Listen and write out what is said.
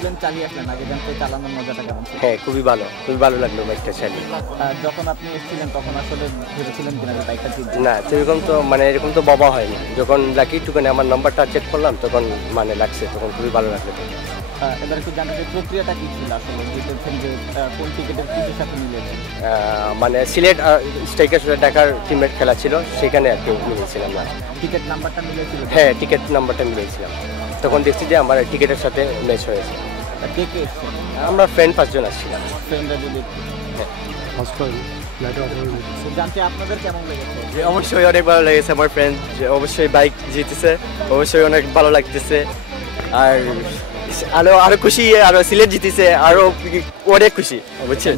বুঝলেন, চালিয়ে আসলেন, আগে জানতে চালানোর মজাটা কেমন ছিল? হ্যাঁ, খুবই ভালো লাগলো বাইকটা চালিয়ে। যখন আপনি এসেছিলেন তখন আসলে ভেবেছিলেন কিনা যে বাইকটা জিতবে? না, তো এরকম তো মানে এরকম তো বাবা হয়নি। যখন লাকি টুকানে আমার নাম্বারটা চেক করলাম তখন মানে লাগছে, তখন খুবই ভালো লাগলো। এবার একটু জানতে চাই প্রক্রিয়াটা কি ছিল আসলে, জিতেছেন যে কোন টিকেটের কিসের সাথে মিলেছে? মানে সিলেট আর স্ট্রাইকার ঢাকার টিমের খেলা ছিল, সেখানে আর কি মিলিয়েছিলাম না। টিকেট নাম্বারটা মিলেছিল? হ্যাঁ, টিকিট নাম্বারটা মিলিয়েছিলাম। তখন দেখছি যে আমার টিকিটের সাথে ম্যাচ হয়েছে। কে কে এসেছেন? আমরা ফ্রেন্ড 5 জন আসছিলাম। ফ্রেন্ডরা যদি জানতে আপনাদের কেমন লেগেছে? যে অবশ্যই অনেক ভালো লেগেছে, আমার ফ্রেন্ড যে অবশ্যই বাইক জিতেছে, অবশ্যই অনেক ভালো লাগতেছে। আর আরো খুশি, আরো সিলেট জিতেছে, আরো অনেক খুশি, বুঝছেন।